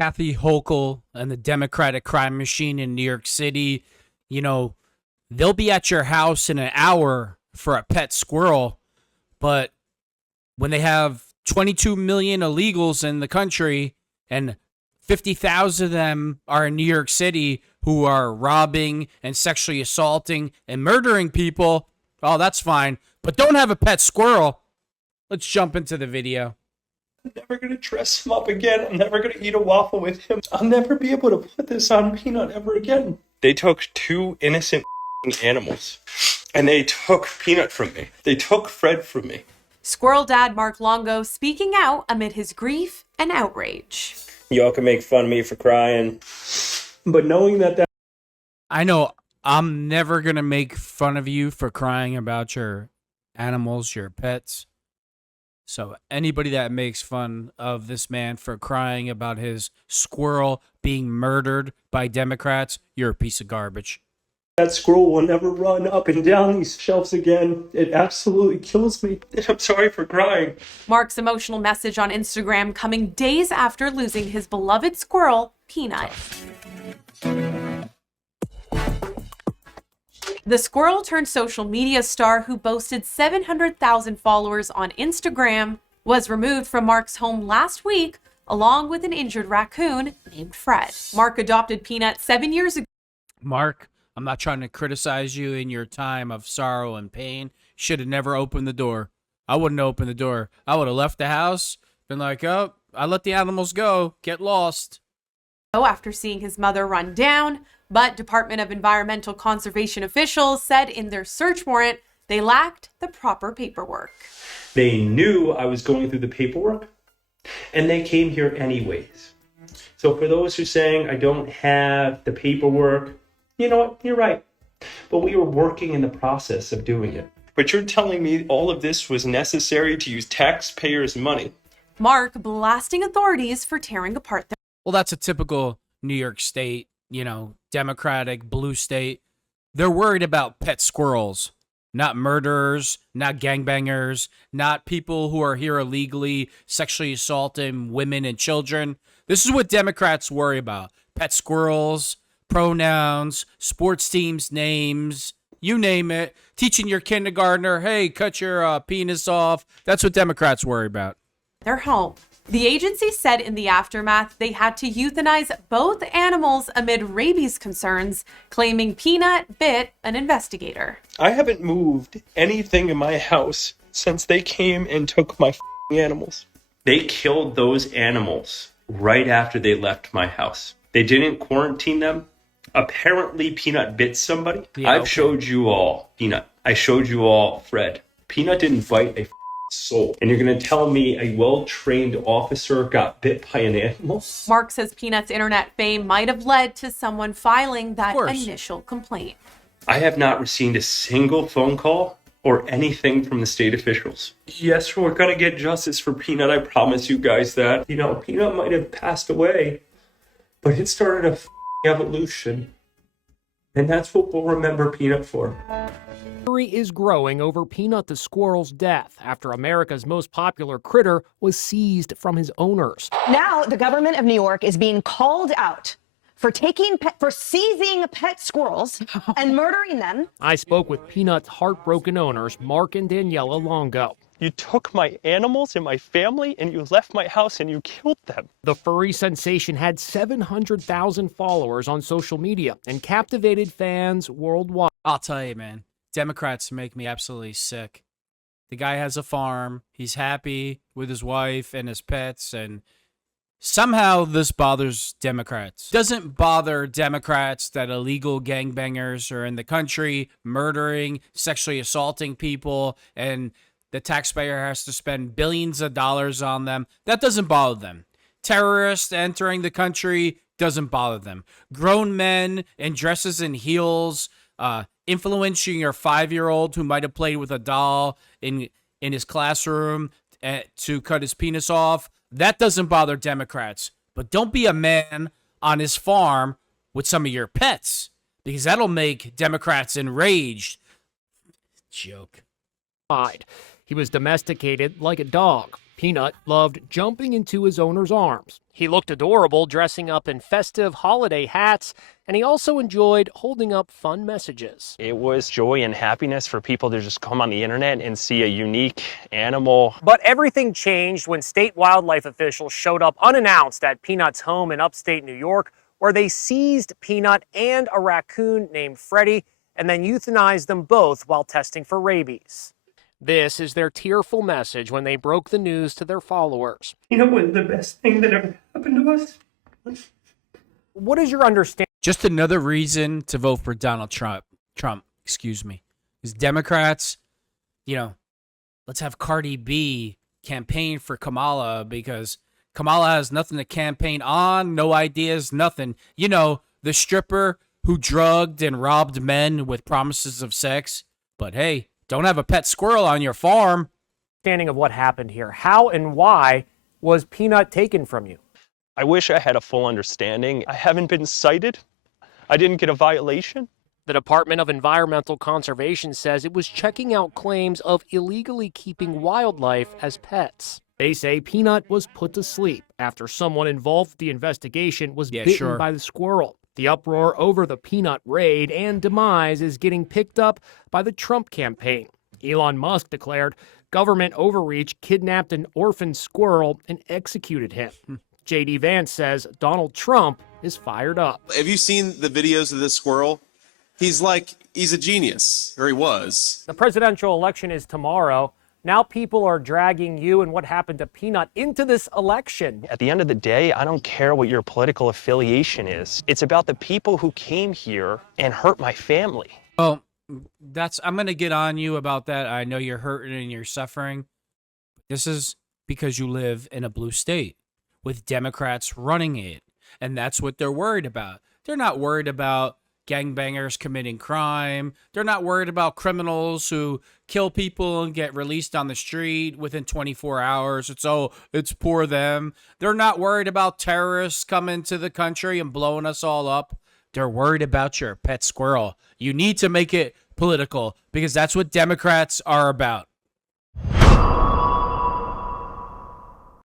Kathy Hochul and the Democratic crime machine in New York City, you know, they'll be at your house in an hour for a pet squirrel, but when they have 22 million illegals in the country and 50,000 of them are in New York City who are robbing and sexually assaulting and murdering people, oh, that's fine. But don't have a pet squirrel. Let's jump into the video. I'm never going to dress him up again. I'm never going to eat a waffle with him. I'll never be able to put this on Peanut ever again. They took two innocent animals, and they took Peanut from me. They took Fred from me. Squirrel dad Mark Longo speaking out amid his grief and outrage. Y'all can make fun of me for crying, but knowing that I know I'm never going to make fun of you for crying about your animals, your pets. So anybody that makes fun of this man for crying about his squirrel being murdered by Democrats, you're a piece of garbage. that squirrel will never run up and down these shelves again. It absolutely kills me. I'm sorry for crying. Mark's emotional message on Instagram coming days after losing his beloved squirrel, Peanut. The squirrel-turned-social media star who boasted 700,000 followers on Instagram was removed from Mark's home last week, along with an injured raccoon named Fred. Mark adopted Peanut 7 years ago. Mark, I'm not trying to criticize you in your time of sorrow and pain. Should have never opened the door. I wouldn't open the door. I would have left the house, been like, oh, I let the animals go, get lost. After seeing his mother run down, but Department of Environmental Conservation officials said in their search warrant they lacked the proper paperwork. They knew I was going through the paperwork, and they came here anyways. So for those who are saying I don't have the paperwork, you know what? You're right. But we were working in the process of doing it. But you're telling me all of this was necessary to use taxpayers' money? Mark blasting authorities for tearing apart their... Well, that's a typical New York State, Democratic blue state. They're worried about pet squirrels, not murderers, not gangbangers, not people who are here illegally, sexually assaulting women and children. This is what Democrats worry about. Pet squirrels, pronouns, sports teams' names, you name it. Teaching your kindergartner, hey, cut your penis off. That's what Democrats worry about. Their home. The agency said in the aftermath they had to euthanize both animals amid rabies concerns, claiming Peanut bit an investigator. I haven't moved anything in my house since they came and took my animals. They killed those animals right after they left my house. They didn't quarantine them. Apparently, Peanut bit somebody. Yeah, I've showed you all Peanut. I showed you all Fred. Peanut didn't bite a soul. And you're going to tell me a well-trained officer got bit by an animal? Mark says Peanut's internet fame might have led to someone filing that initial complaint. I have not received a single phone call or anything from the state officials. Yes, we're going to get justice for Peanut. I promise you guys that. Peanut might have passed away, but it started a evolution. And that's what we'll remember Peanut for. Mystery is growing over Peanut the squirrel's death after America's most popular critter was seized from his owners. Now the government of New York is being called out for seizing pet squirrels and murdering them. I spoke with Peanut's heartbroken owners, Mark and Daniela Longo. You took my animals and my family, and you left my house, and you killed them. The furry sensation had 700,000 followers on social media and captivated fans worldwide. I'll tell you, man, Democrats make me absolutely sick. The guy has a farm. He's happy with his wife and his pets, and somehow this bothers Democrats. Doesn't bother Democrats that illegal gangbangers are in the country, murdering, sexually assaulting people, and the taxpayer has to spend billions of dollars on them. That doesn't bother them. Terrorists entering the country doesn't bother them. Grown men in dresses and heels, influencing your 5-year-old who might have played with a doll in his classroom to cut his penis off. That doesn't bother Democrats. But don't be a man on his farm with some of your pets, because that'll make Democrats enraged. Joke. He was domesticated like a dog. Peanut loved jumping into his owner's arms. He looked adorable dressing up in festive holiday hats, and he also enjoyed holding up fun messages. It was joy and happiness for people to just come on the internet and see a unique animal. But everything changed when state wildlife officials showed up unannounced at Peanut's home in upstate New York, where they seized Peanut and a raccoon named Freddie and then euthanized them both while testing for rabies. This is their tearful message when they broke the news to their followers. You know what the best thing that ever happened to us? What is your understanding? Just another reason to vote for Donald Trump. Excuse me. Because Democrats, let's have Cardi B campaign for Kamala because Kamala has nothing to campaign on, no ideas, nothing. The stripper who drugged and robbed men with promises of sex. But hey, don't have a pet squirrel on your farm. Understanding of what happened here. How and why was Peanut taken from you? I wish I had a full understanding. I haven't been cited. I didn't get a violation. The Department of Environmental Conservation says it was checking out claims of illegally keeping wildlife as pets. They say Peanut was put to sleep after someone involved with the investigation was bitten by the squirrel. The uproar over the Peanut raid and demise is getting picked up by the Trump campaign. Elon Musk declared government overreach kidnapped an orphan squirrel and executed him. J.D. Vance says Donald Trump is fired up. Have you seen the videos of this squirrel? He's a genius, or he was. The presidential election is tomorrow. Now people are dragging you and what happened to Peanut into this election. At the end of the day, I don't care what your political affiliation is. It's about the people who came here and hurt my family. Well, I'm going to get on you about that. I know you're hurting and you're suffering. This is because you live in a blue state with Democrats running it. And that's what they're worried about. They're not worried about gangbangers committing crime. They're not worried about criminals who kill people and get released on the street within 24 hours. It's poor them. They're not worried about terrorists coming to the country and blowing us all up. They're worried about your pet squirrel. You need to make it political because that's what Democrats are about.